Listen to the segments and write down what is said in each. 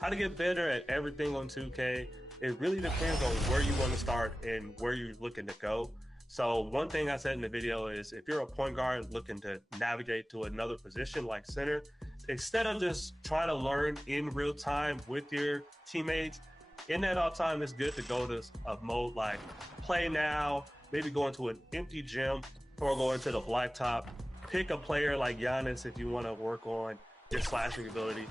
how to get better at everything on 2K. It really depends on where you want to start and where you're looking to go. So one thing I said in the video is if you're a point guard looking to navigate to another position like center, instead of just trying to learn in real time with your teammates, in that off time, it's good to go to a mode like play now, maybe go into an empty gym or go into the blacktop. Pick a player like Giannis if you want to work on your slashing ability.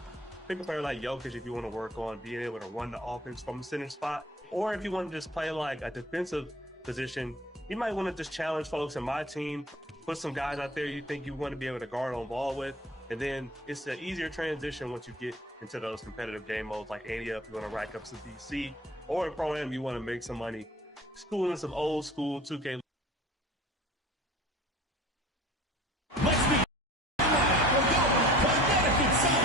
Pick a player like Jokic if you want to work on being able to run the offense from the center spot. Or if you want to just play like a defensive position, you might want to just challenge folks in my team, put some guys out there you think you want to be able to guard on ball with, and then it's an easier transition once you get into those competitive game modes like Ante Up, you want to rack up some DC, or in Pro-Am, you want to make some money, schooling some old school 2K. Let's be Connecticut Sun.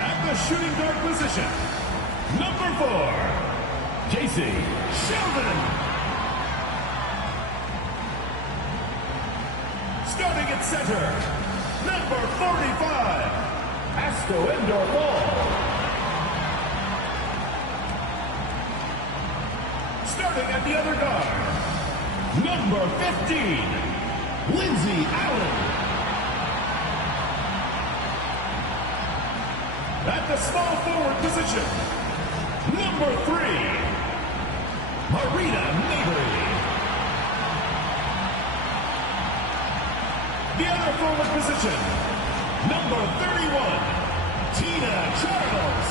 At the shooting guard position, number 4, Casey Sheldon. Starting at center, number 45, Wnba. Starting at the other guard, number 15, Lindsey Allen. At the small forward position, number 3, Marina Mabrey. The other forward position, number 31, Tina Charles.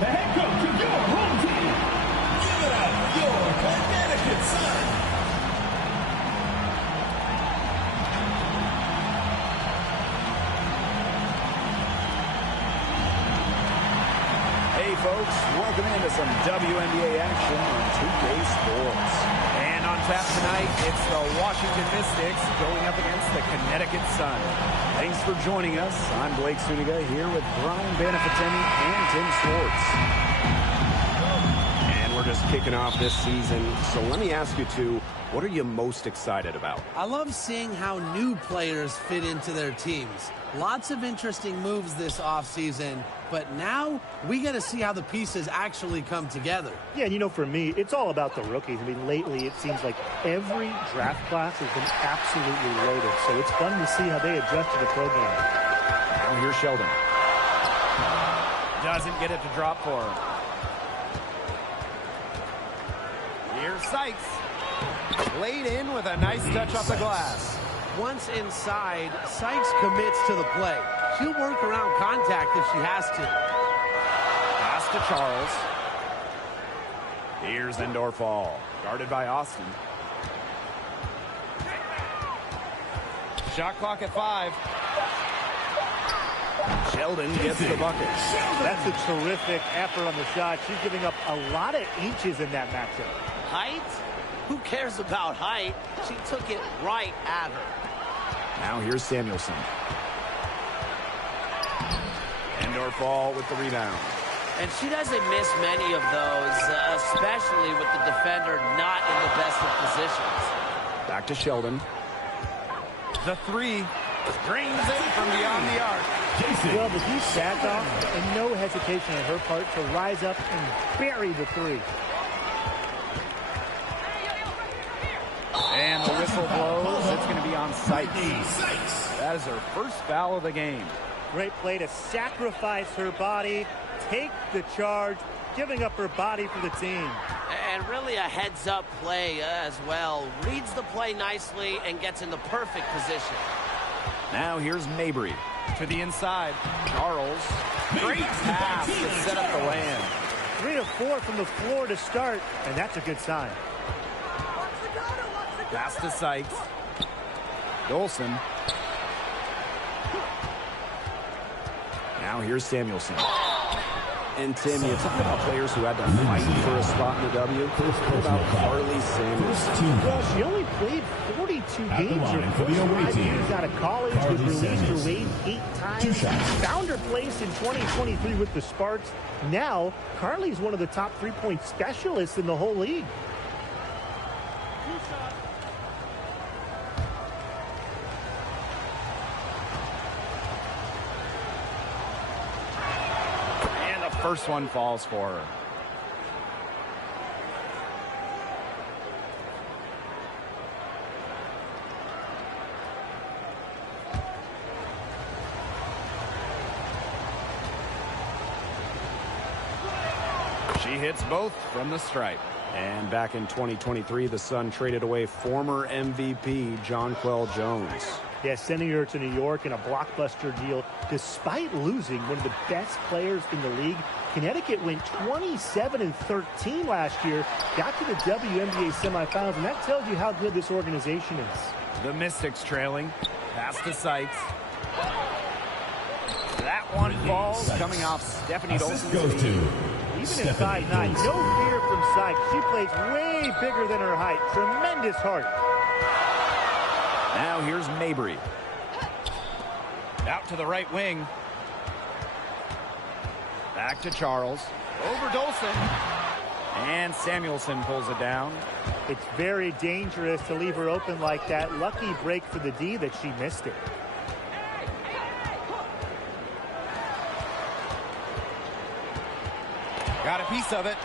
The head coach of your home team. Give it up for your Connecticut Sun. Hey folks, welcome into some WNBA action on 2K Sports. And on tap tonight, it's the Washington Mystics going up against the Connecticut Sun. Thanks for joining us. I'm Blake Wnba here with Brian Banafitemi and Tim Schwartz. And we're just kicking off this season, so let me ask you two, what are you most excited about? I love seeing how new players fit into their teams. Lots of interesting moves this offseason, but now we get to see how the pieces actually come together. Yeah, you know, for me, it's all about the rookies. I mean, lately it seems like every draft class has been absolutely loaded, so it's fun to see how they adjust to the program. Now here's Sheldon. Doesn't get it to drop for her. Here's Sykes. Laid in with a nice touch off the glass. Once inside, Sykes commits to the play. She'll work around contact if she has to. Pass to Charles. Here's Endorfall, guarded by Austin. Shot clock at 5. Sheldon gets the bucket. That's a terrific effort on the shot. She's giving up a lot of inches in that matchup. Height? Who cares about height? She took it right at her. Now here's Samuelson. Endorfall with the rebound. And she doesn't miss many of those, especially with the defender not in the best of positions. Back to Sheldon. The 3 drains in from beyond the arc. Well, the D sat off, and no hesitation on her part to rise up and bury the 3. And the whistle blows. It's going to be on Sykes. That is her first foul of the game. Great play to sacrifice her body, take the charge, giving up her body for the team. And really a heads-up play as well. Reads the play nicely and gets in the perfect position. Now here's Mabrey. To the inside. Charles. Great pass to set up the land. 3 of 4 from the floor to start, and that's a good sign. Pass to Sykes. Dolson. Now here's Samuelson. And Tim, you talk about players who had to fight for a spot in the W. What about Carly Samuelson? Well, she only played 42 games her first 5 years out of college, was released her wage 8 times. Found her place in 2023 with the Sparks. Now, Carly's one of the top three-point specialists in the whole league. And the first one falls for her. She hits both from the stripe. And back in 2023, the Sun traded away former MVP Jonquel Jones. Yeah, sending her to New York in a blockbuster deal. Despite losing one of the best players in the league, Connecticut went 27-13 last year, got to the WNBA semifinals, and that tells you how good this organization is. The Mystics trailing. Pass to Sykes. That one falls, coming off Stephanie Dolson's lead. Even inside 9, no fear from Sykes. She plays way bigger than her height. Tremendous heart. Now here's Mabry. Out to the right wing. Back to Charles. Over Dolson. And Samuelson pulls it down. It's very dangerous to leave her open like that. Lucky break for the D that she missed it. Got a piece of it.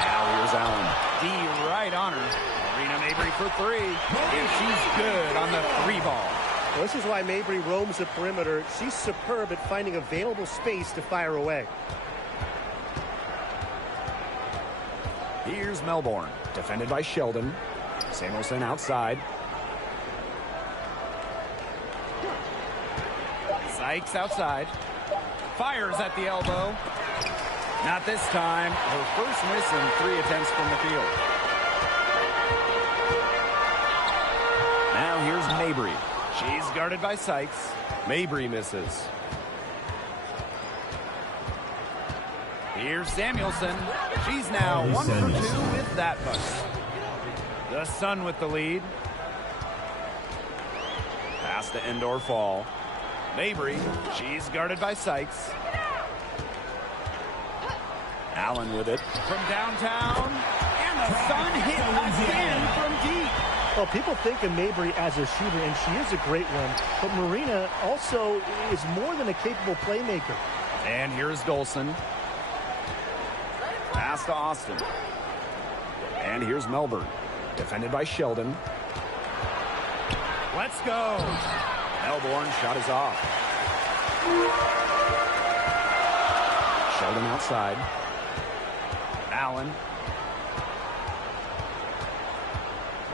Now here's Allen. D right on her. Marina Mabry for 3. And she's good on the 3 ball. Well, this is why Mabry roams the perimeter. She's superb at finding available space to fire away. Here's Melbourne, defended by Sheldon. Samuelson outside. Sykes outside. Fires at the elbow. Not this time. Her first miss in 3 attempts from the field. Now here's Mabry. She's guarded by Sykes. Mabry misses. Here's Samuelson. She's now 1 for 2 with that bust. The Sun with the lead. Pass to end or fall. Mabry, she's guarded by Sykes. Allen with it. From downtown. And the Sun hit again from deep. Well, people think of Mabry as a shooter, and she is a great one. But Marina also is more than a capable playmaker. And here's Dolson. Pass to Austin. And here's Melbourne, defended by Sheldon. Let's go. Melbourne shot is off. Sheldon outside. Allen.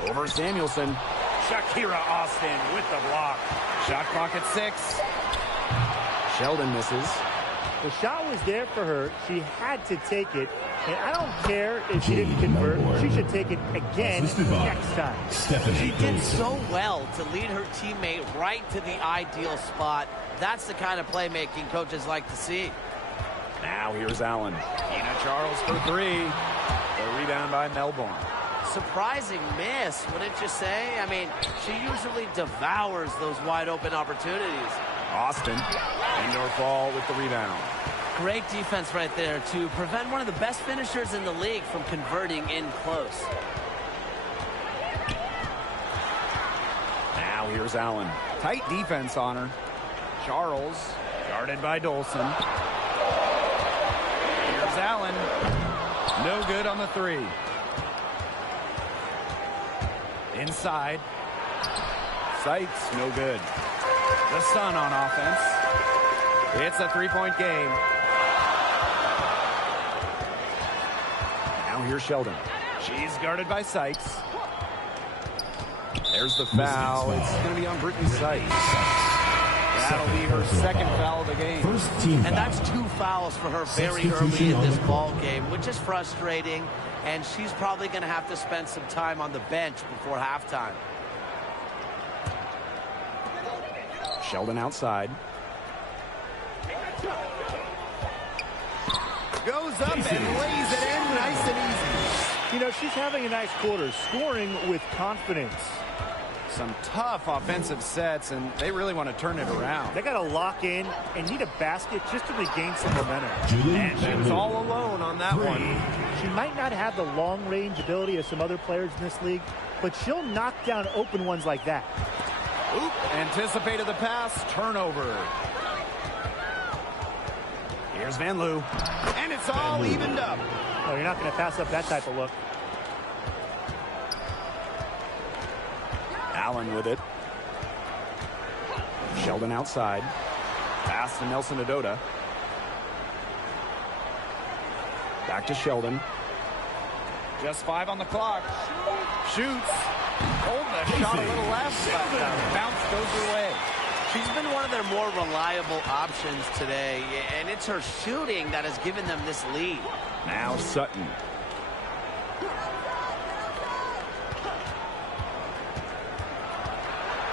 Over Samuelson. Shakira Austin with the block. Shot clock at 6. Sheldon misses. The shot was there for her. She had to take it. And I don't care if she didn't convert. She should take it again next time. She did so well to lead her teammate right to the ideal spot. That's the kind of playmaking coaches like to see. Now here's Allen. Tina Charles for 3. The rebound by Melbourne. Surprising miss, wouldn't you say? I mean, she usually devours those wide open opportunities. Austin. Indoor fall with the rebound. Great defense right there to prevent one of the best finishers in the league from converting in close. Now here's Allen. Tight defense on her. Charles, guarded by Dolson. Here's Allen. No good on the 3. Inside. Sykes, no good. The Sun on offense. It's a 3-point game. Now here's Sheldon. She's guarded by Sykes. There's the foul. It's going to be on Brittany Sykes. That'll be her second foul of the game. And that's 2 fouls for her very early in this ball game, which is frustrating. And she's probably going to have to spend some time on the bench before halftime. Sheldon outside. Goes up and lays it in nice and easy. You know, she's having a nice quarter, scoring with confidence. Some tough offensive sets, and they really want to turn it around. They got to lock in and need a basket just to regain some momentum. And she was all alone on that one. She might not have the long-range ability of some other players in this league, but she'll knock down open ones like that. Oop, anticipated the pass, turnover. Here's Van Loo, and it's all evened up. Oh, you're not going to pass up that type of look. Allen with it. Sheldon outside. Pass to Nelson Adota. Back to Sheldon. Just 5 on the clock. Shoots. Hold the shot a little left. Bounce goes her way. She's been one of their more reliable options today, and it's her shooting that has given them this lead. Now Sutton.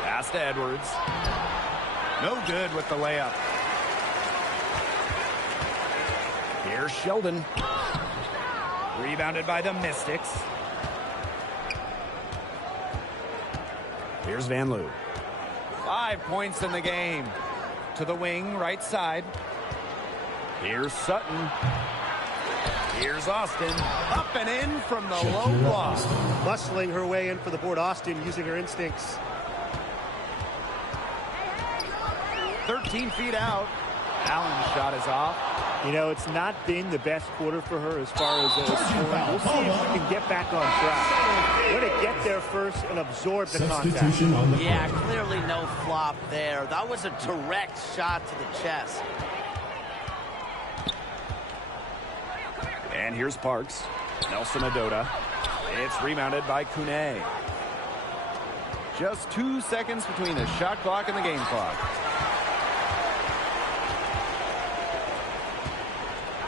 Pass to Edwards. No good with the layup. Here's Sheldon. Rebounded by the Mystics. Here's Van Loo. 5 points in the game. To the wing, right side. Here's Sutton. Here's Austin. Up and in from the low block. Muscling her way in for the board. Austin using her instincts. 13 feet out. Allen's shot is off. You know, it's not been the best quarter for her as far as scoring. We'll see if she can get back on track. We're going to get there first and absorb the contact. Yeah, clearly no flop there. That was a direct shot to the chest. And here's Parks. Nelson Adota. It's rebounded by Kune. Just 2 seconds between the shot clock and the game clock.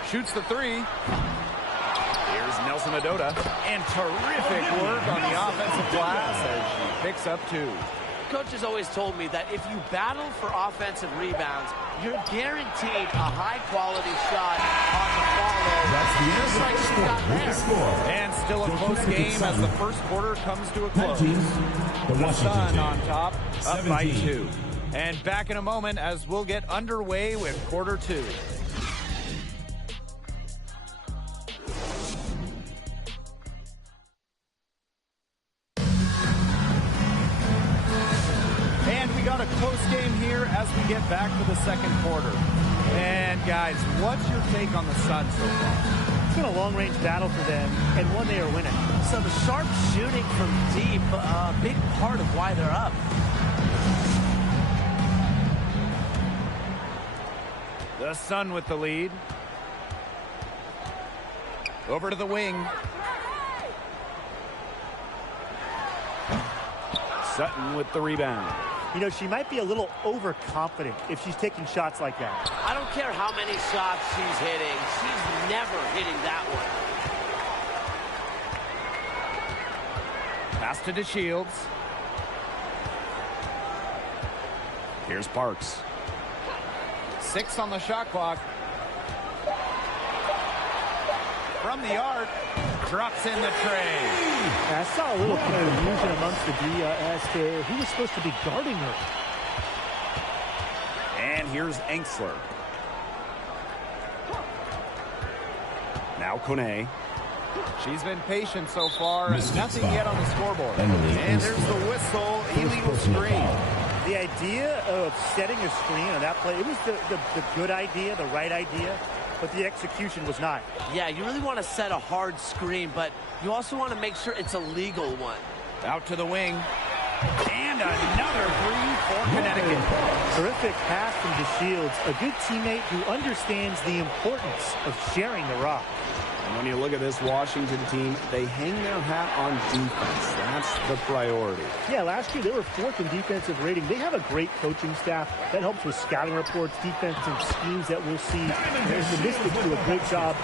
Shoots the 3. Here's Nelson Adota. And terrific work on the offensive glass as she picks up 2. Coach has always told me that if you battle for offensive rebounds, you're guaranteed a high-quality shot on the follow. Just like she got there. And still a close game as the first quarter comes to a close. The Sun on top, up by 2. And back in a moment as we'll get underway with quarter 2. A close game here as we get back to the second quarter. And guys, what's your take on the Sun so far? It's been a long-range battle for them, and one they are winning. Some sharp shooting from deep, a big part of why they're up. The Sun with the lead. Over to the wing. Sutton with the rebound. You know, she might be a little overconfident if she's taking shots like that. I don't care how many shots she's hitting. She's never hitting that one. Pass to DeShields. Here's Parks. 6 on the shot clock. From the arc, drops in the tray. I saw a little confusion amongst the D as to who was supposed to be guarding her. And here's Enksler. Now Kone. She's been patient so far. Nothing yet on the scoreboard. And there's the whistle. Illegal screen. The idea of setting a screen on that play, it was the good idea, the right idea, but the execution was not. Yeah, you really want to set a hard screen, but you also want to make sure it's a legal one. Out to the wing. And another 3 for Connecticut. Terrific pass from DeShields, a good teammate who understands the importance of sharing the rock. And when you look at this Washington team, they hang their hat on defense. That's the priority. Yeah, last year they were 4th in defensive rating. They have a great coaching staff that helps with scouting reports, defensive schemes that we'll see. And the Mystics do a great job,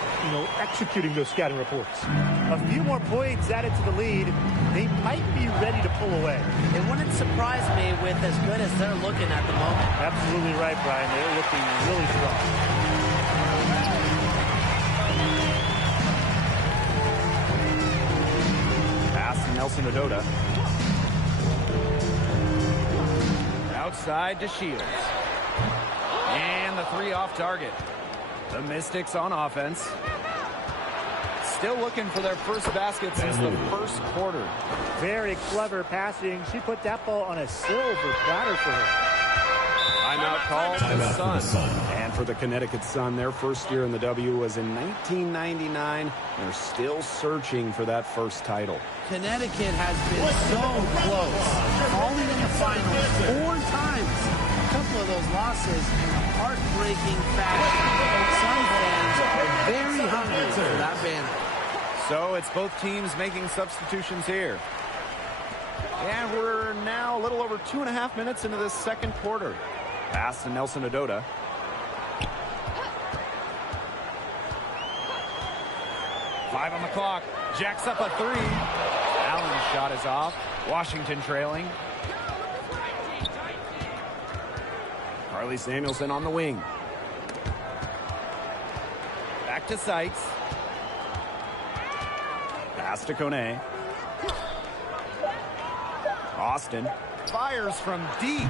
executing those scouting reports. A few more points added to the lead. They might be ready to pull away. It wouldn't surprise me with as good as they're looking at the moment. Absolutely right, Brian. They're looking really strong. Nelson Adota. Outside to Shields. And the 3 off target. The Mystics on offense. Still looking for their first basket since the first quarter. Very clever passing. She put that ball on a silver platter for her. Timeout called for the Sun. And for the Connecticut Sun, their first year in the W was in 1999. They're still searching for that first title. Connecticut has been so close, falling in the final 4 times. A couple of those losses, heartbreaking fashion. Sun fans are very hungry for that banner. So it's both teams making substitutions here. And we're now a little over 2.5 minutes into this second quarter. Pass to Nelson Adota. Five on the clock. Jacks up a 3. Allen's shot is off. Washington trailing. Carly Samuelson on the wing. Back to Sykes. Pass to Kone. Austin. Fires from deep.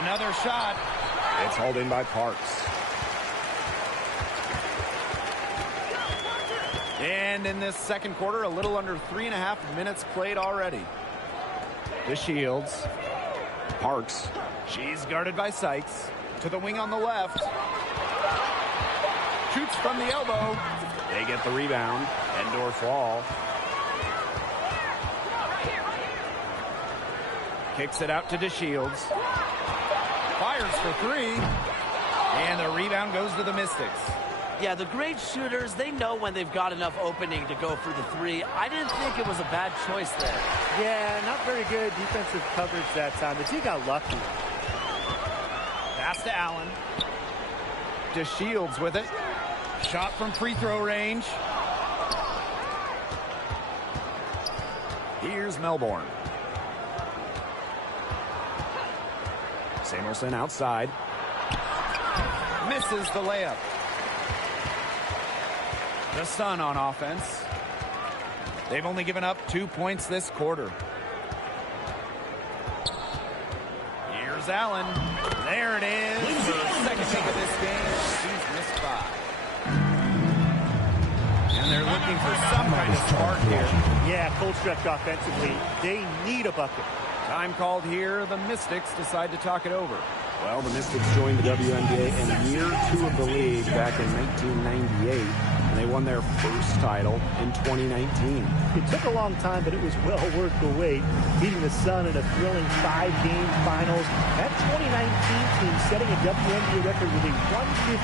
Another shot. It's hauled in by Parks. And in this second quarter, a little under 3.5 minutes played already. To Shields. Parks. She's guarded by Sykes. To the wing on the left. Shoots from the elbow. They get the rebound. Endor fall. Kicks it out to DeShields. Fires for 3. And the rebound goes to the Mystics. Yeah, the great shooters, they know when they've got enough opening to go for the 3. I didn't think it was a bad choice there. Yeah, not very good defensive coverage that time. The team got lucky. Pass to Allen. DeShields with it. Shot from free throw range. Here's Melbourne. Samuelson outside. Misses the layup. The Sun on offense. They've only given up 2 points this quarter. Here's Allen. There it is. For the second take of this game, she's missed 5. And they're looking for some kind of spark here. Yeah, cold stretch offensively. They need a bucket. Time called here. The Mystics decide to talk it over. Well, the Mystics joined the WNBA in year 2 of the league back in 1998. And they won their first title in 2019. It took a long time, but it was well worth the wait. Beating the Sun in a thrilling 5-game finals. That 2019 team setting a WNBA record with a 115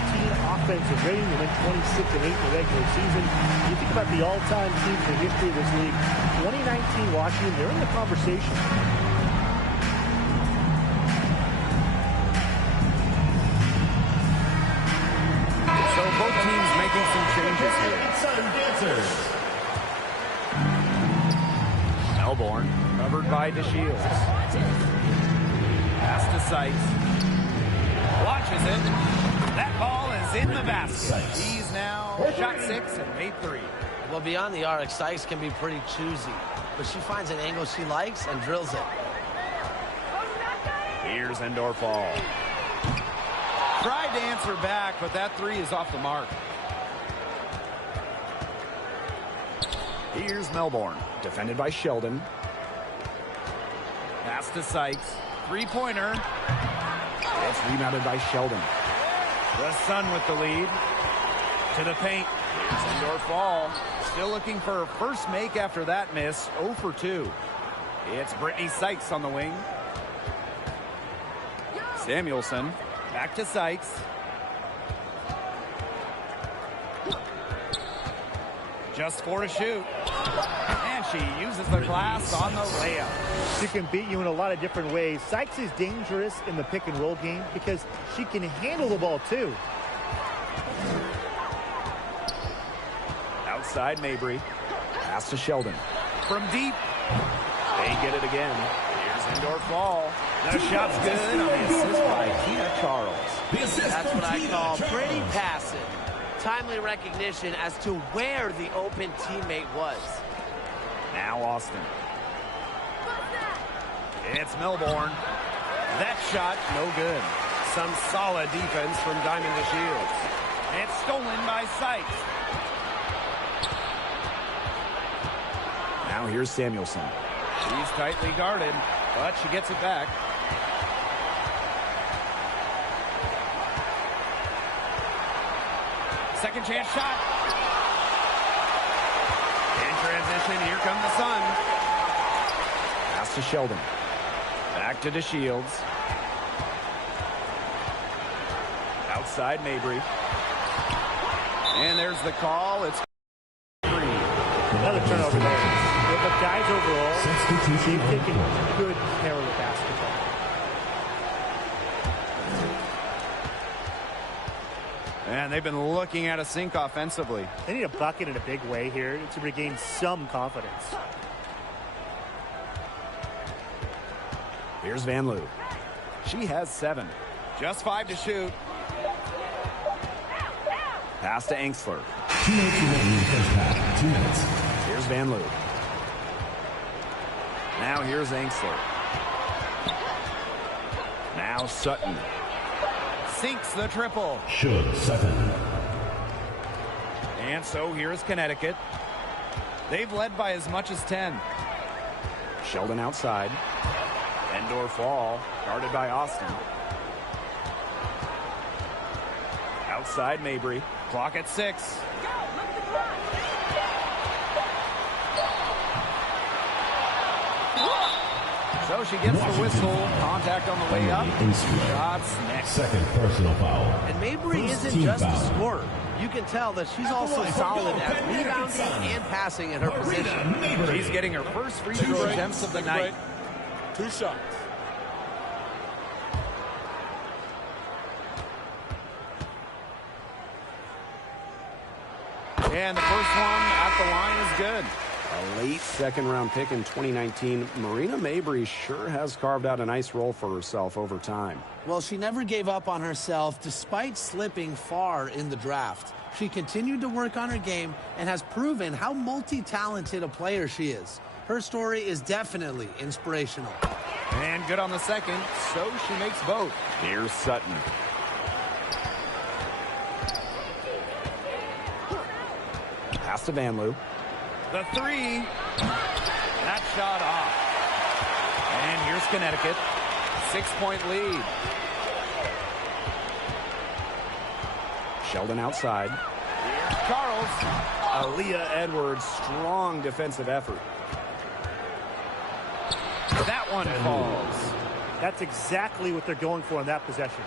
offensive rating. They went 26-8 in the regular season. You think about the all-time teams in the history of this league. 2019 Washington, they're in the conversation. So both teams making some changes here. Melbourne covered by DeShields. Pass to Sykes. Launches it. That ball is in the basket. He's now shot 6 and made 3. Well, beyond the arc, Sykes can be pretty choosy, but she finds an angle she likes and drills it. Here's Endor fall. Tried to answer back, but that 3 is off the mark. Here's Melbourne, defended by Sheldon. Pass to Sykes. 3-pointer. It's rebounded by Sheldon. The Sun with the lead. To the paint. Here's Endor fall. Still looking for her first make after that miss. 0 for 2. It's Brittany Sykes on the wing. Samuelson. Back to Sykes. Just 4 to shoot. And she uses the glass on the layup. She can beat you in a lot of different ways. Sykes is dangerous in the pick and roll game because she can handle the ball too. Outside Mabry. Pass to Sheldon. From deep. They get it again. Here's indoor fall. The shot's good on the assist by Tina Charles. That's what I call pretty passive. Timely recognition as to where the open teammate was. Now Austin. It's Milbourne. That shot, no good. Some solid defense from Diamond to Shields. It's stolen by Sykes. Now here's Samuelson. She's tightly guarded, but she gets it back. Second chance shot. In transition, here come the Sun. Pass to Sheldon. Back to DeShields. Outside Mabry. And there's the call. It's Another turnover there. But guys overall, they've taken good care of the basketball. And they've been looking at a sink offensively. They need a bucket in a big way here to regain some confidence. Here's Van Loo. She has 7. Just 5 to shoot. Pass to Angsler. 2 minutes remaining in the first half. 2 minutes. Here's Van Loo. Now here's Angsler. Now Sutton. Sinks the triple. Should second. And so here's Connecticut. They've led by as much as 10. Sheldon outside. Indoor fall. Guarded by Austin. Outside Mabry. Clock at 6. So she gets the whistle. Contact on the way up. Shots next. Second personal foul. And Mabry isn't just a scorer. You can tell that she's also solid at rebounding and passing in her position. She's getting her first free throw attempts of the night. 2 shots. And the first one at the line is good. A late second-round pick in 2019, Marina Mabry sure has carved out a nice role for herself over time. Well, she never gave up on herself despite slipping far in the draft. She continued to work on her game and has proven how multi-talented a player she is. Her story is definitely inspirational. And good on the second, so she makes both. Here's Sutton. Pass to Van Loo. The 3. That shot off. And here's Connecticut. 6-point lead. Sheldon outside. Here's Charles. Aaliyah Edwards, strong defensive effort. That one falls. That's exactly what they're going for in that possession.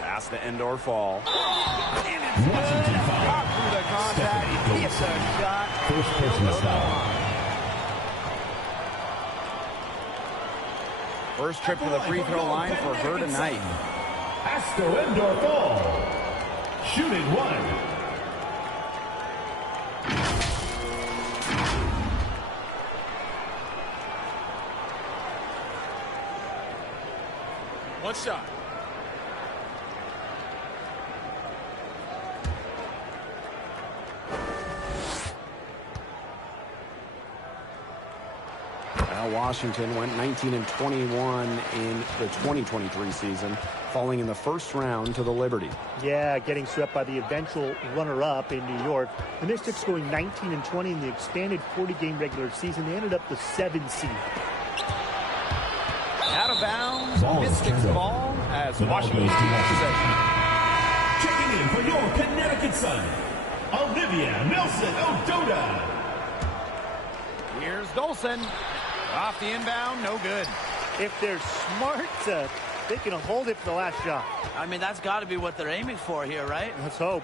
Pass to Endor fall. And it's good. Up through the contact. It's a shot. First personal foul. First trip to the free throw line for her tonight. Asco Indoor Fall. Shooting 1. One shot. Washington went 19-21 in the 2023 season, falling in the first round to the Liberty. Yeah, getting swept by the eventual runner-up in New York. The Mystics going 19-20 in the expanded 40-game regular season. They ended up the 7th seed. Out of bounds, Mystics ball as The ball Washington goes to keeps Washington. possession. Checking in for your Connecticut Sun, Olivia Nelson-Ododa. Here's Dolson. Off the inbound, no good. If they're smart, they can hold it for the last shot. I mean, that's got to be what they're aiming for here, right? Let's hope.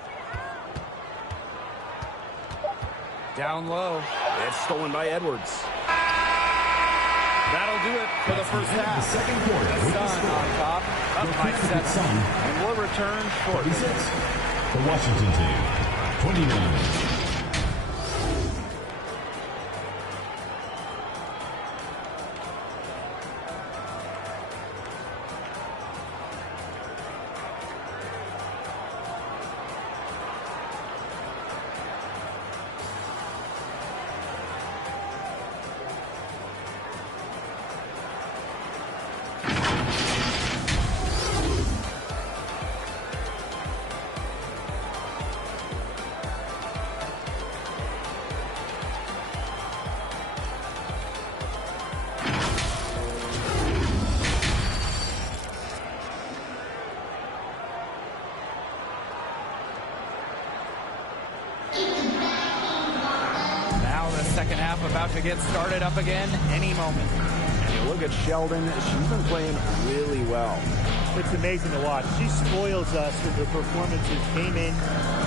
Down low. It's stolen by Edwards. That'll do it for the first half. The second quarter. The Sun on top, up by 7. And we'll return shortly. 36. The Washington team. 29. Second half about to get started up again any moment. And you look at Sheldon, she's been playing really well. It's amazing to watch. She spoils us with her performances game in,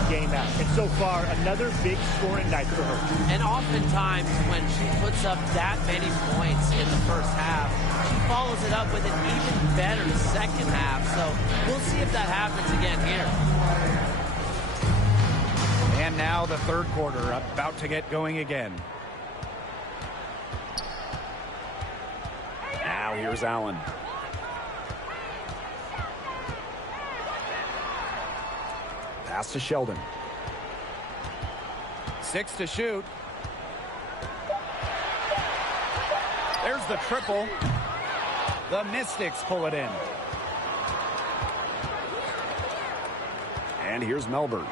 game out. And so far, another big scoring night for her. And oftentimes when she puts up that many points in the first half, she follows it up with an even better second half. So we'll see if that happens again here. And now the third quarter about to get going again. Now here's Allen. Pass to Sheldon. 6 to shoot. There's the triple. The Mystics pull it in. And here's Melbourne.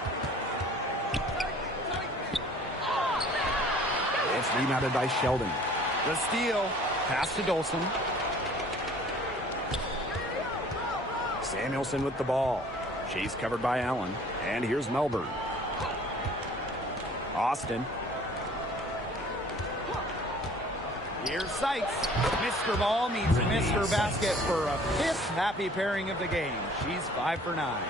It's rebounded by Sheldon. The steal. Pass to Dolson. Samuelson with the ball. She's covered by Allen. And here's Melbourne. Austin. Here's Sykes. Mr. Ball meets Mr. Basket for a 5th happy pairing of the game. She's 5 for 9.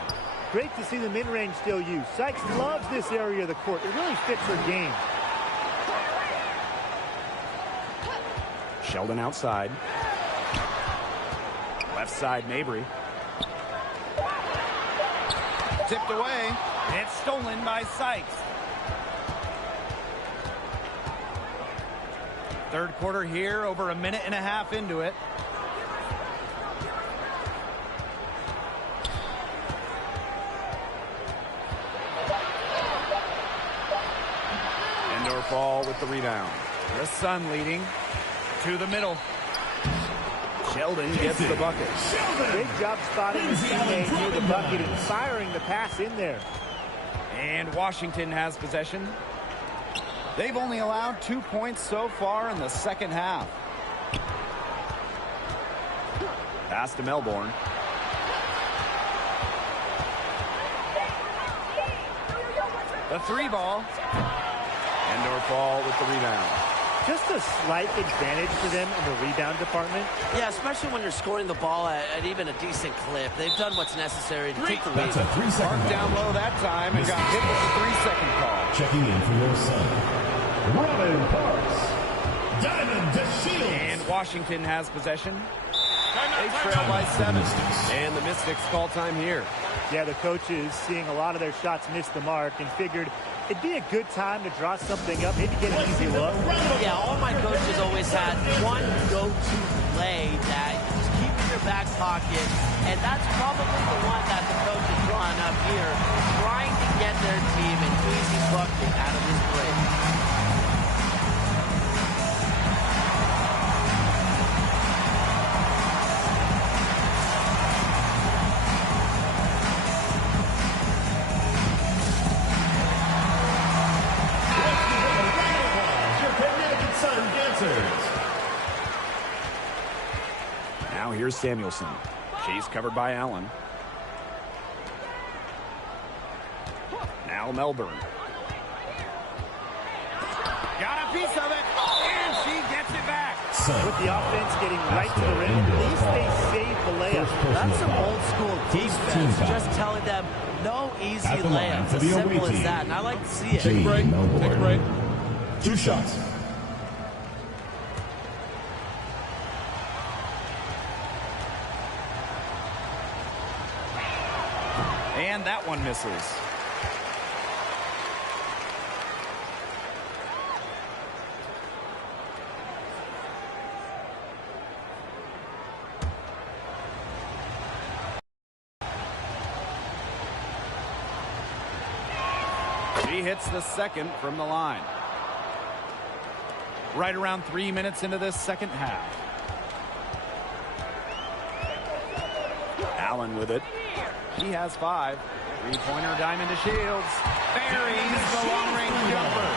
Great to see the mid-range still used. Sykes loves this area of the court. It really fits her game. Sheldon outside. Left side, Mabry. Tipped away. It's stolen by Sykes. Third quarter here, over a minute and a half into it. Endorf with the rebound. The Sun leading to the middle. Sheldon gets the bucket. Great job spotting his teammate near the bucket and firing the pass in there. And Washington has possession. They've only allowed 2 points so far in the second half. Pass to Melbourne. The 3 ball. Endorf with the rebound. Just a slight advantage for them in the rebound department. Yeah, especially when you're scoring the ball at even a decent clip. They've done what's necessary to take the lead. That's a 3-second Marked down low that time and got hit with the 3-second call. Checking in for your son, Robin Parks. Diamond to Shields. And Washington has possession. They trail by 7. And the Mystics call time here. Yeah, the coaches seeing a lot of their shots miss the mark and figured it'd be a good time to draw something up, maybe get an easy look. Yeah, all my coaches always had one go-to play that you just keep in your back pocket, and that's probably the one that the coach is drawing up here, trying to get their team an easy bucket out of this break. Now here's Samuelson. She's covered by Allen. Now Melbourne. Got a piece of it, and she gets it back. With the offense getting right to the rim, at least they saved the layup. That's some old school defense, just telling them no easy layups, as simple as that, and I like to see it. Take a break. 2 shots. And that one misses. He hits the second from the line. Right around 3 minutes into this second half. Allen with it. He has 5. Three-pointer diamond to Shields. Buries the long-range jumper.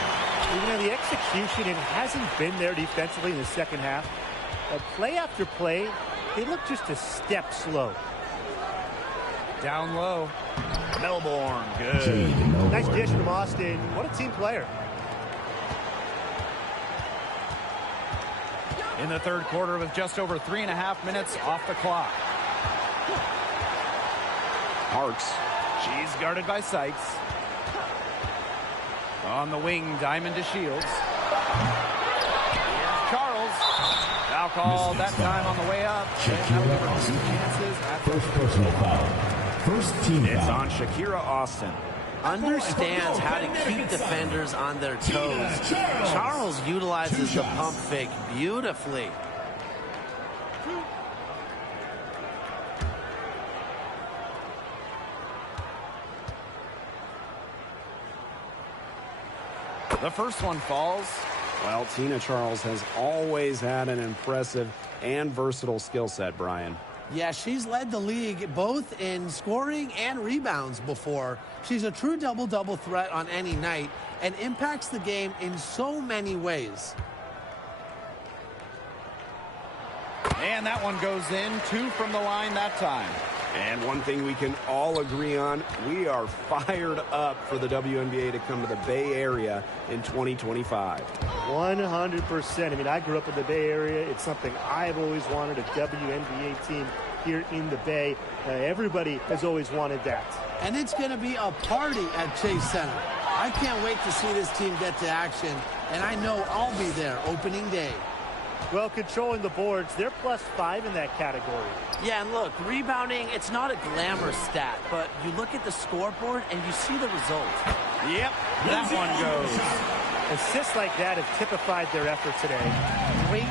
Even though the execution, it hasn't been there defensively in the second half. But play after play, they look just a step slow. Down low. Melbourne, good. Nice dish from Austin. What a team player. In the third quarter with just over 3.5 minutes off the clock. Parks. She's guarded by Sykes. On the wing, Diamond to Shields. Here's Charles. Foul call that time on the way up. First personal foul. First team It's foul. on Shakira Austin. Understands how to keep defenders on their toes. Charles utilizes the pump fake beautifully. The first one falls. Well, Tina Charles has always had an impressive and versatile skill set, Brian. Yeah, she's led the league both in scoring and rebounds before. She's a true double-double threat on any night and impacts the game in so many ways. And that one goes in. 2 from the line that time. And one thing we can all agree on, we are fired up for the WNBA to come to the Bay Area in 2025. 100%. I mean, I grew up in the Bay Area. It's something I've always wanted, a WNBA team here in the Bay. Everybody has always wanted that. And it's going to be a party at Chase Center. I can't wait to see this team get to action, and I know I'll be there opening day. Well, controlling the boards, they're +5 in that category. Yeah, and look, rebounding, it's not a glamorous stat, but you look at the scoreboard and you see the result. Yep, that one goes. Assists like that have typified their effort today. Great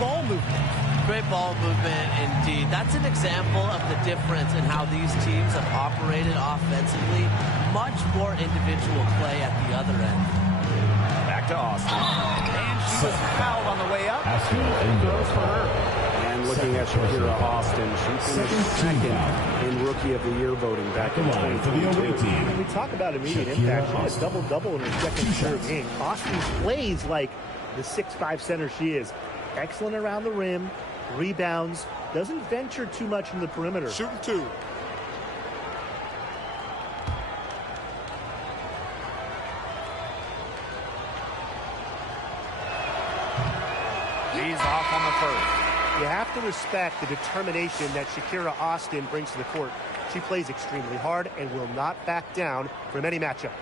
ball movement. Great ball movement indeed. That's an example of the difference in how these teams have operated offensively. Much more individual play at the other end. Back to Austin. And she was fouled on the way up. Throws for her. And looking at Shakira Austin, she finished second in Rookie of the Year voting back in 2022. When we talk about immediate impact, she had a double-double in her second serve game. Austin plays like the 6'5" center she is. Excellent around the rim, rebounds, doesn't venture too much in the perimeter. Shooting 2. He's off on the first. You have to respect the determination that Shakira Austin brings to the court. She plays extremely hard and will not back down from any matchup.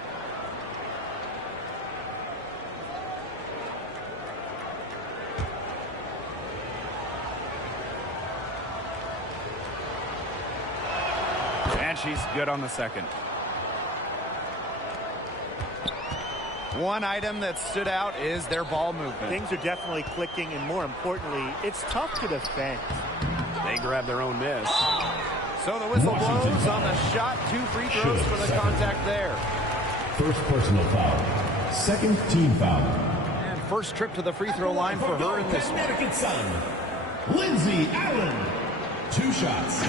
And she's good on the second. One item that stood out is their ball movement. Things are definitely clicking, and more importantly, it's tough to defend. They grab their own miss. So the whistle blows on the shot. 2 free throws for the contact there. First personal foul. Second team foul. And first trip to the free throw line for her in this one. Connecticut Sun, Lindsay Allen. 2 shots.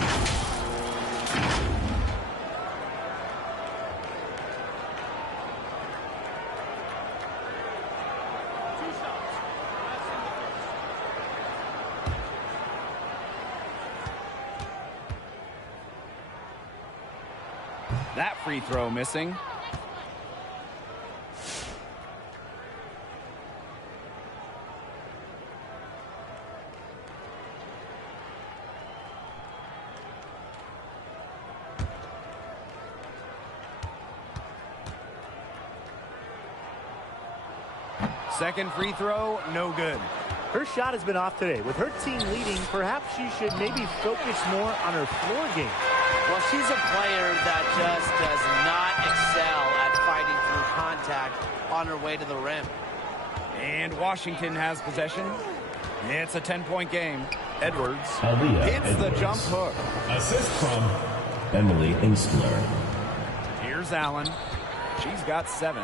That free throw missing. Second free throw, no good. Her shot has been off today. With her team leading, perhaps she should maybe focus more on her floor game. Well, she's a player that just does not excel at fighting through contact on her way to the rim. And Washington has possession. It's a 10-point game. Edwards hits the jump hook. Assist from Emily Engstler. Here's Allen. She's got 7.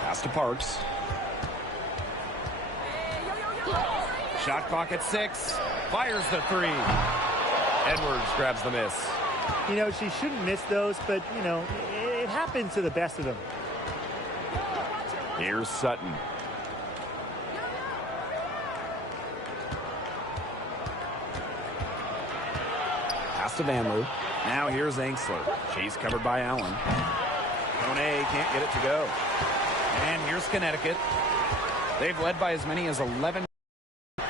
Pass to Parks. Shot clock at 6. Fires the 3. Edwards grabs the miss. You know, she shouldn't miss those, but, you know, it happens to the best of them. Here's Sutton. Pass to Vanloo. Now here's Engstler. She's covered by Allen. Kone can't get it to go. And here's Connecticut. They've led by as many as 11. A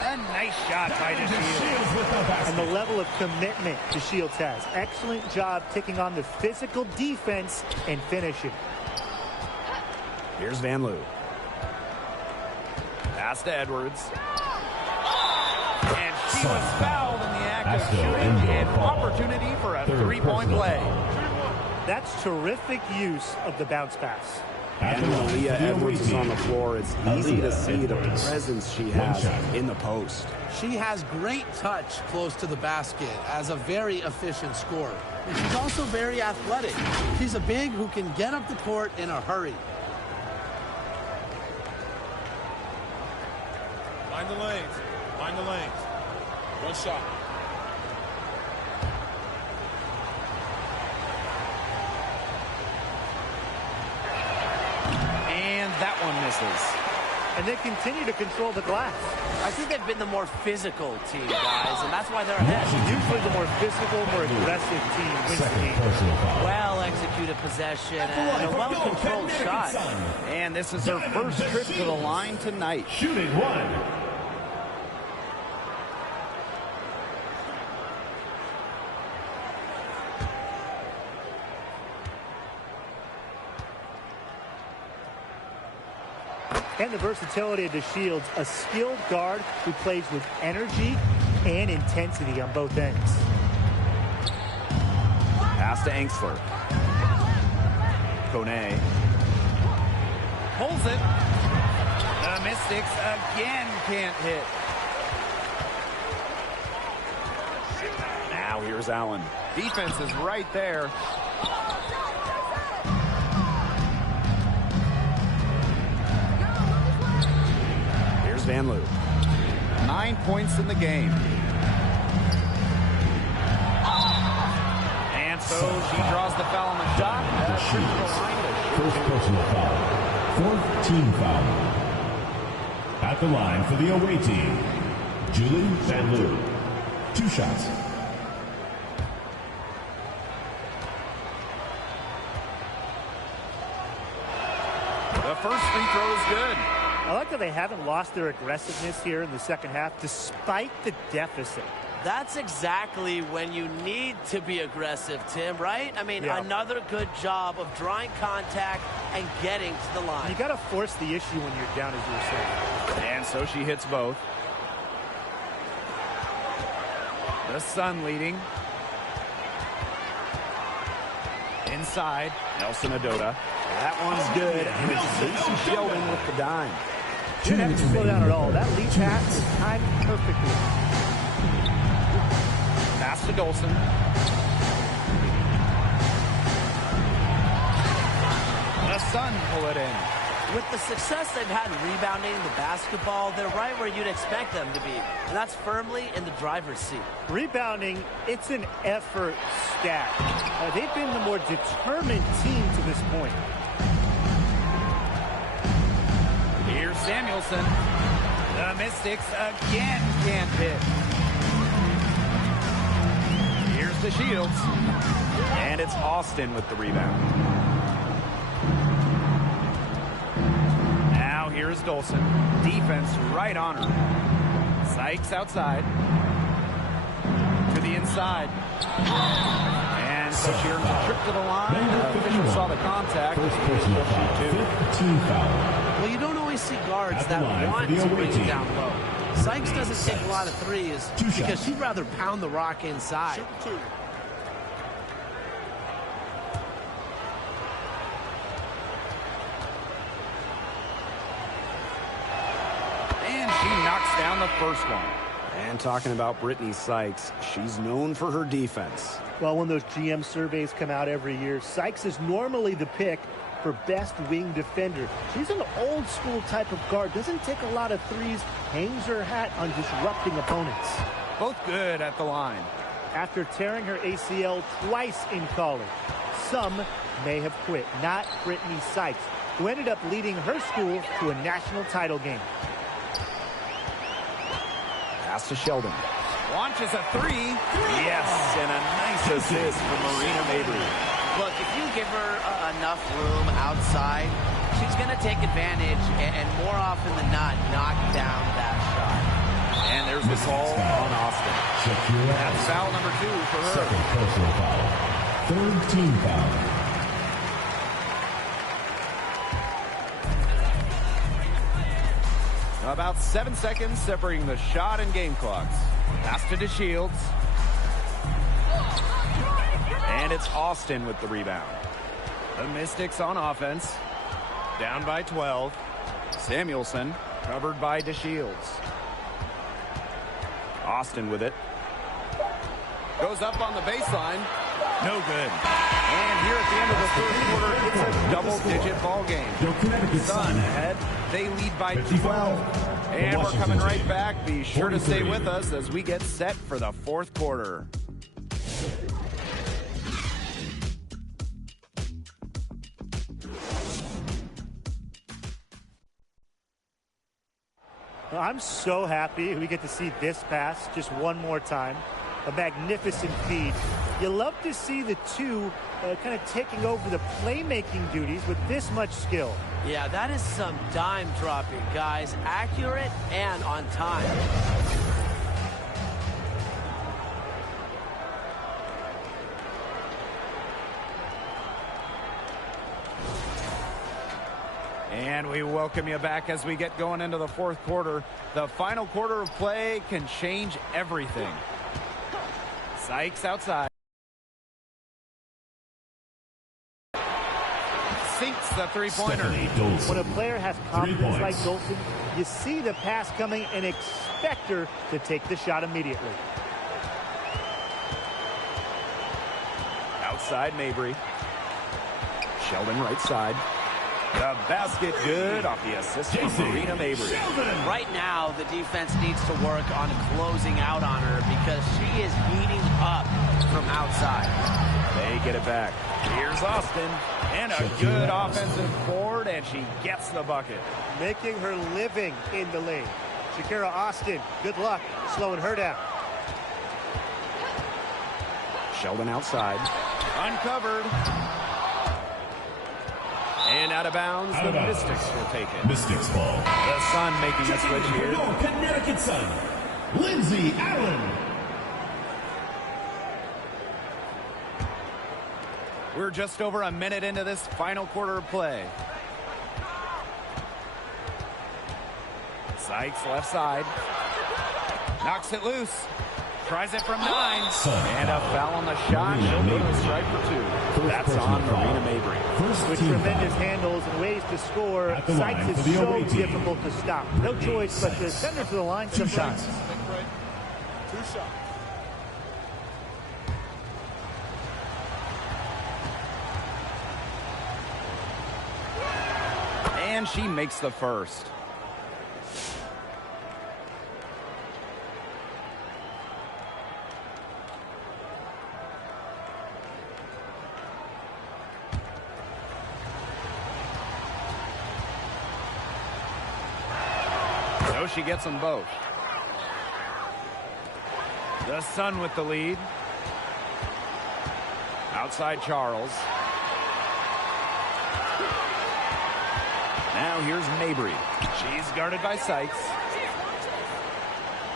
nice shot by DeShields. And the level of commitment DeShields has. Excellent job taking on the physical defense and finishing. Here's Vanloo. Pass to Edwards. And she was fouled in the act of shooting. An opportunity for a 3-point play. That's terrific use of the bounce pass. And when Aaliyah Edwards is on the floor, it's easy to see the presence she has in the post. She has great touch close to the basket as a very efficient scorer. And she's also very athletic. She's a big who can get up the court in a hurry. Find the lanes. Find the lanes. One shot. And that one misses. And they continue to control the glass. I think they've been the more physical team, guys, and that's why they're ahead. Usually the more physical, more aggressive team wins the game. Well-executed possession and a well-controlled shot. And this is her first trip to the line tonight. Shooting 1. And the versatility of DeShields, a skilled guard who plays with energy and intensity on both ends. Pass to Engstler. Kone. Pulls it. The Mystics again can't hit. Now here's Allen. Defense is right there. Here's Vanloo. 9 points in the game. And so she draws the foul on the shot. First personal foul. 4th team foul. At the line for the away team, Julie Vanloo. 2 shots. The first free throw is good. I like that they haven't lost their aggressiveness here in the second half, despite the deficit. That's exactly when you need to be aggressive, Tim, right? I mean, another good job of drawing contact and getting to the line. You got to force the issue when you're down, as you were saying. And so she hits both. The Sun leading. Inside. Nelson Adota. That one's good. And it's Lucy Sheldon with the dime. She didn't have to slow down at all. That lead pass is timed perfectly. Pass to Dolson. The Sun pull it in. With the success they've had rebounding the basketball, they're right where you'd expect them to be. And that's firmly in the driver's seat. Rebounding, it's an effort stat. They've been the more determined team to this point. Here's Samuelson. The Mystics again can't hit. Here's DeShields. And it's Austin with the rebound. Now here's Dolson. Defense right on her. Sykes outside. To the inside. And switch here. Trip to the line. Official saw the contact. First personal foul. 15 foul. Well, you don't always see guards that want to bring you down low. Sykes doesn't take a lot of threes because she'd rather pound the rock inside. And she knocks down the first one. And talking about Brittany Sykes, she's known for her defense. Well, when those GM surveys come out every year, Sykes is normally the pick for best wing defender. She's an old school type of guard, doesn't take a lot of threes, hangs her hat on disrupting opponents. Both good at the line. After tearing her ACL twice in college, some may have quit, not Brittany Sykes, who ended up leading her school to a national title game. Pass to Sheldon. Launches a three. Yes, and a nice assist from Marina Mabry. Look, if you give her enough room outside, she's going to take advantage and more often than not, knock down that shot. And there's the call on Austin. That's foul number 2 for her. Second personal foul. Third team foul. About 7 seconds separating the shot and game clocks. Pass to DeShields. And it's Austin with the rebound. The Mystics on offense. Down by 12. Samuelson covered by DeShields. Austin with it. Goes up on the baseline. No good. And here at the end of the first quarter, it's a double-digit ball game. Sun ahead. They lead by 12. And we're coming right back. Be sure to stay with us as we get set for the fourth quarter. Well, I'm so happy we get to see this pass just one more time. A magnificent feed. You love to see the two kind of taking over the playmaking duties with this much skill. Yeah, that is some dime dropping, guys. Accurate and on time. And we welcome you back as we get going into the fourth quarter. The final quarter of play can change everything. Sykes outside. Sinks the three-pointer. When a player has confidence like Dolson, you see the pass coming and expect her to take the shot immediately. Outside Mabry. Sheldon right side. The basket good off the assist from Marina Mabry. Right now, the defense needs to work on closing out on her because she is heating up from outside. They get it back. Here's Austin. And a good offensive board, and she gets the bucket. Making her living in the lane. Shakira Austin, good luck slowing her down. Sheldon outside. Uncovered. And out of bounds, the Mystics will take it. Mystics ball. The Sun making a switch here. Connecticut Sun. Lindsay Allen. We're just over a minute into this final quarter of play. Sykes left side. Knocks it loose. Tries it from 9. And a foul on the shot. She'll go to strike for 2. That's on Marina Mabry. With tremendous handles and ways to score, Sykes is so difficult to stop. No choice but to send her to the line sometimes. 2 shots. And she makes the first. So she gets them both. The Sun with the lead. Outside Charles. Now here's Mabry. She's guarded by Sykes.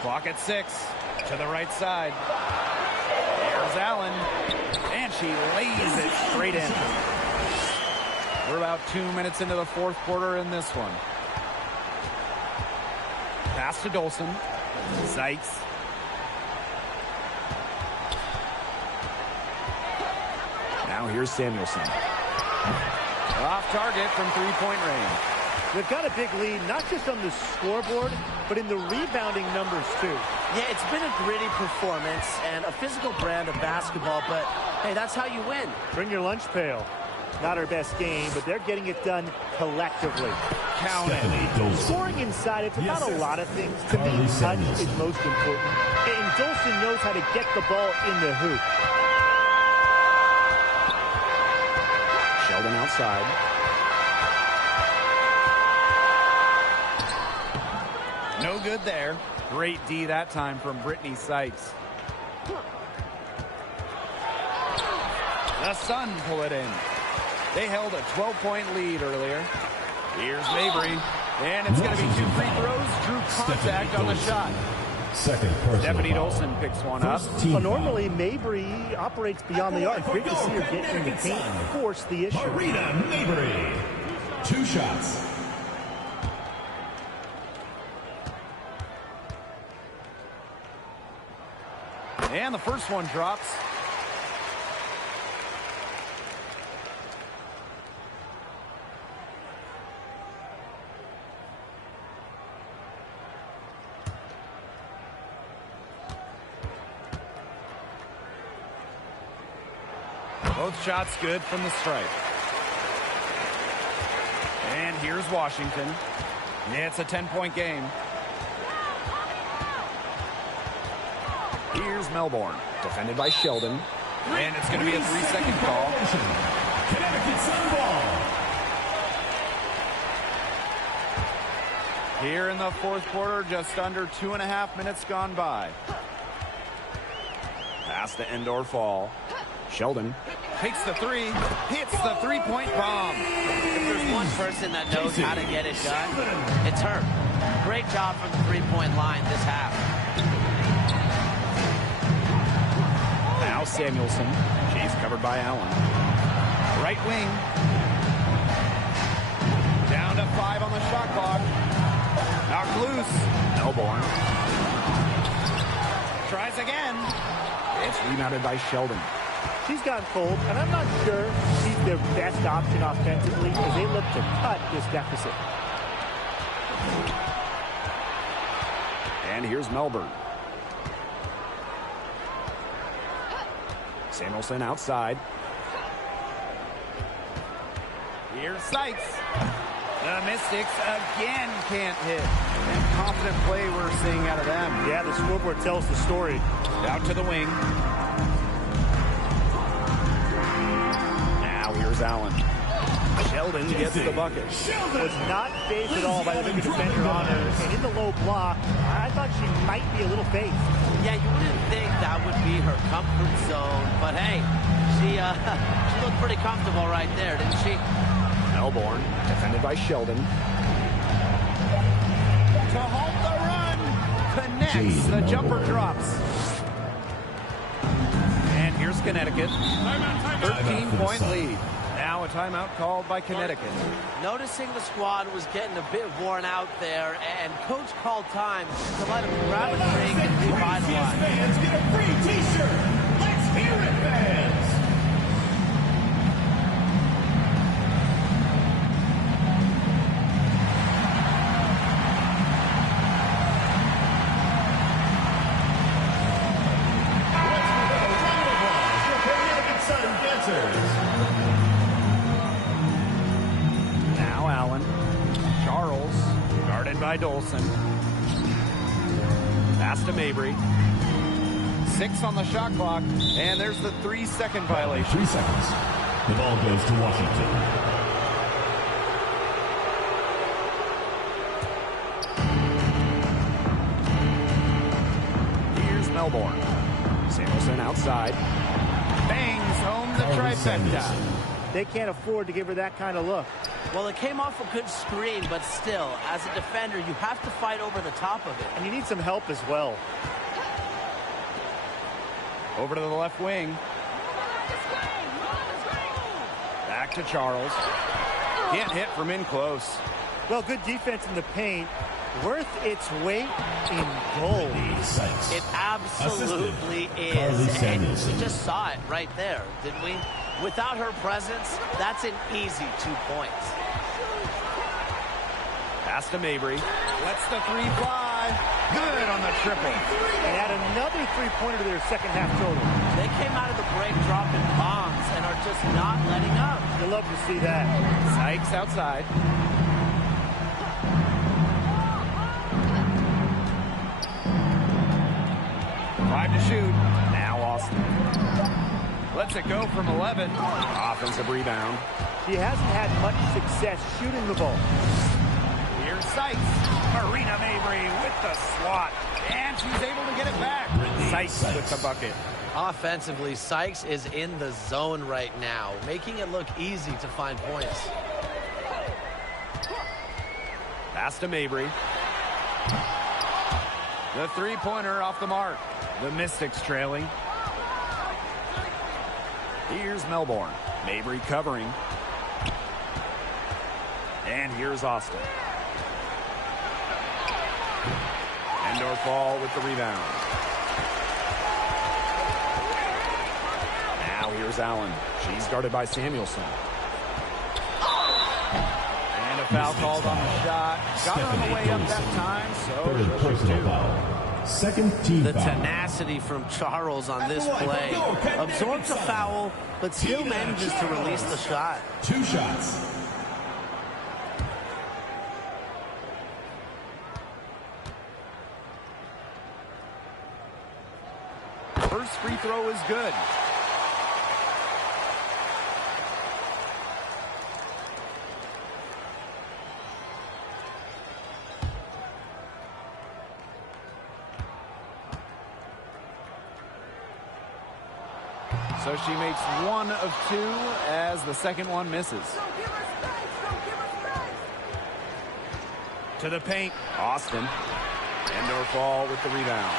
Clock at 6. To the right side. There's Allen. And she lays it straight in. We're about 2 minutes into the fourth quarter in this one. Pass to Dolson. Sykes. Now here's Samuelson. Off target from three-point range. They've got a big lead, not just on the scoreboard, but in the rebounding numbers, too. Yeah, it's been a gritty performance and a physical brand of basketball, but, hey, that's how you win. Bring your lunch pail. Not our best game, but they're getting it done collectively. Count it. Scoring inside, it's about a lot of things. To me, touch is most important. And Dolson knows how to get the ball in the hoop. Sheldon outside. No good there. Great D that time from Brittany Sykes. The Sun pull it in. They held a 12-point lead earlier. Here's Mabry. And it's going to be 2 free throws. Drew contact on the shot. Second personal Stephanie foul. Dolson picks one up. Well, normally, Mabry operates beyond the arc. Great to see her get in the paint and force the issue. Marina Mabry. 2 shots. And the first one drops. Both shots good from the stripe. And here's Washington. Yeah, it's a 10-point game. Here's Melbourne. Defended by Sheldon. And it's going to be a 3-second call. Connecticut Sun ball. Here in the fourth quarter, just under 2.5 minutes gone by. Pass to Endor Fall. Sheldon takes the three, hits the three-point bomb. If there's one person that knows how to get it done, it's her. Great job from the three-point line this half. Now Samuelson. She's covered by Allen. Right wing. Down to 5 on the shot clock. Knocked loose. Melbourne. Tries again. It's rebounded by Sheldon. She's gotten cold, and I'm not sure she's their best option offensively as they look to cut this deficit. And here's Melbourne. Samuelson outside. Here's Sykes. The Mystics again can't hit. And confident play we're seeing out of them. Yeah, the scoreboard tells the story. Out to the wing. Now here's Allen. Sheldon gets the bucket. Was not phased at all by the big defender on her. And in the low block, I thought she might be a little phased. Yeah, you wouldn't think that would be her comfort zone, but hey, she looked pretty comfortable right there, didn't she? Melbourne, defended by Sheldon. To halt the run. Connects. The jumper drops. And here's Connecticut. 13-point lead. Now a timeout called by Connecticut. Noticing the squad was getting a bit worn out there, and coach called time to let him grab a drink and revitalize. Fans get a free t-shirt. Let's hear it, fans. Now Allen. Charles, guarded by Dolson. Pass to Mabry. 6 on the shot clock, and there's the 3-second violation. 3 seconds. The ball goes to Washington. Here's Melbourne. Samuelson outside. Bangs home the trifecta. They can't afford to give her that kind of look. Well, it came off a good screen, but still, as a defender, you have to fight over the top of it. And you need some help as well. Over to the left wing. to Charles. Can't hit from in close. Well, good defense in the paint. Worth its weight in gold. It absolutely is. And we just saw it right there, didn't we? Without her presence, that's an easy 2 points. Pass to Mabry. Lets the three fly. Good on the triple. And add another three-pointer to their second half total. They came out of the break dropping bombs and are just not letting up. You love to see that. Sykes outside. Five to shoot. Now Austin. Lets it go from 11. Offensive rebound. She hasn't had much success shooting the ball. Here's Sykes. Marina Mabry with the swat. And she's able to get it back. Sykes with the bucket. Offensively, Sykes is in the zone right now, making it look easy to find points. Pass to Mabry. The three-pointer off the mark. The Mystics trailing. Here's Melbourne. Mabry covering. And here's Austin. Endorf with the rebound. Now here's Allen. She's guarded by Samuelson. And a foul called on the shot. Got her on the way up that time, so she'll shoot two. Second team The foul. tenacity from Charles on this play. Absorbs a foul, but still manages to release the shot. 2 shots. First free throw is good. So she makes 1 of 2 as the second one misses. To the paint, Austin. Endorf with the rebound.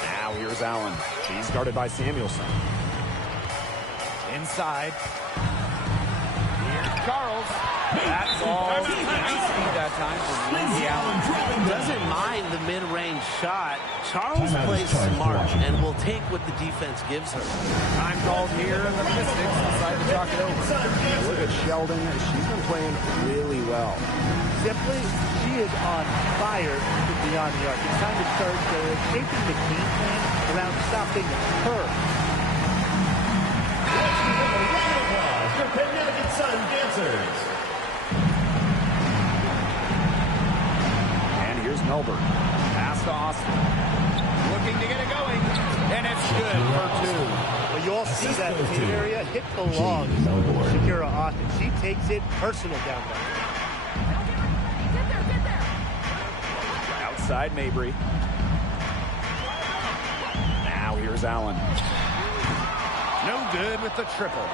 Now here's Allen. She's guarded by Samuelson. Inside. Here's Charles. That ball. Nice feed that time from Lindsay Allen. Doesn't mind the mid-range shot. Charles plays smart and will take what the defense gives her. Time called here. The Mystics decide to talk it over. Look at Sheldon. She's been playing really well. Simply, she is on fire from beyond the arc. It's time to start shaping the game plan around stopping her. Let's give them a round of applause for Connecticut Sun Dancers. And here's Melbourne. Pass to Austin. Looking to get it going. And it's good for 2. Well, you all see that paint area hit the log. Shakira Austin. She takes it personal down there. Outside Mabry. Now here's Allen. No good with the triple.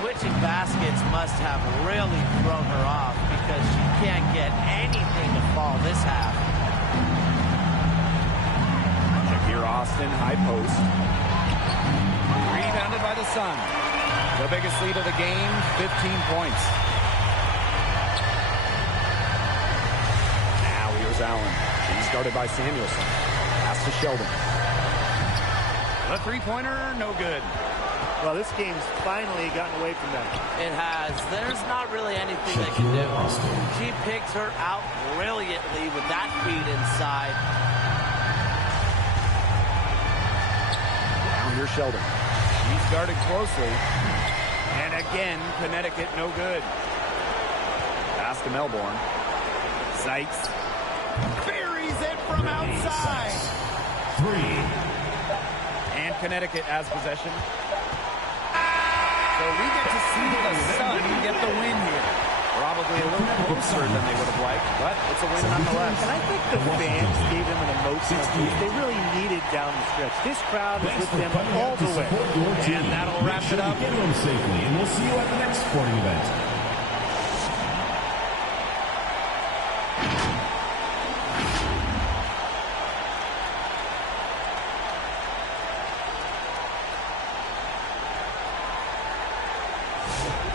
Switching baskets must have really thrown her off because she can't get anything to fall this half. Shakira Austin, high post. Rebounded by the Sun. The biggest lead of the game, 15 points. Now here's Allen. He's guarded by Samuelson. Pass to Sheldon. The three-pointer, no good. Well, this game's finally gotten away from them. It has. There's not really anything they can do. She picked her out brilliantly with that feed inside. Now here's Sheldon. He's guarded closely. And again, Connecticut no good. Pass to Melbourne. Sykes. Buries it from outside. 3. And Connecticut has possession. So we get to see the Sun get the win here. Probably a little closer than they would have liked, but it's a win nonetheless. And I think the fans gave them an emotional boost. They really needed down the stretch. This crowd is with them all the way. And that'll wrap it up. Get home safely, and we'll see you at the next sporting event. Allen.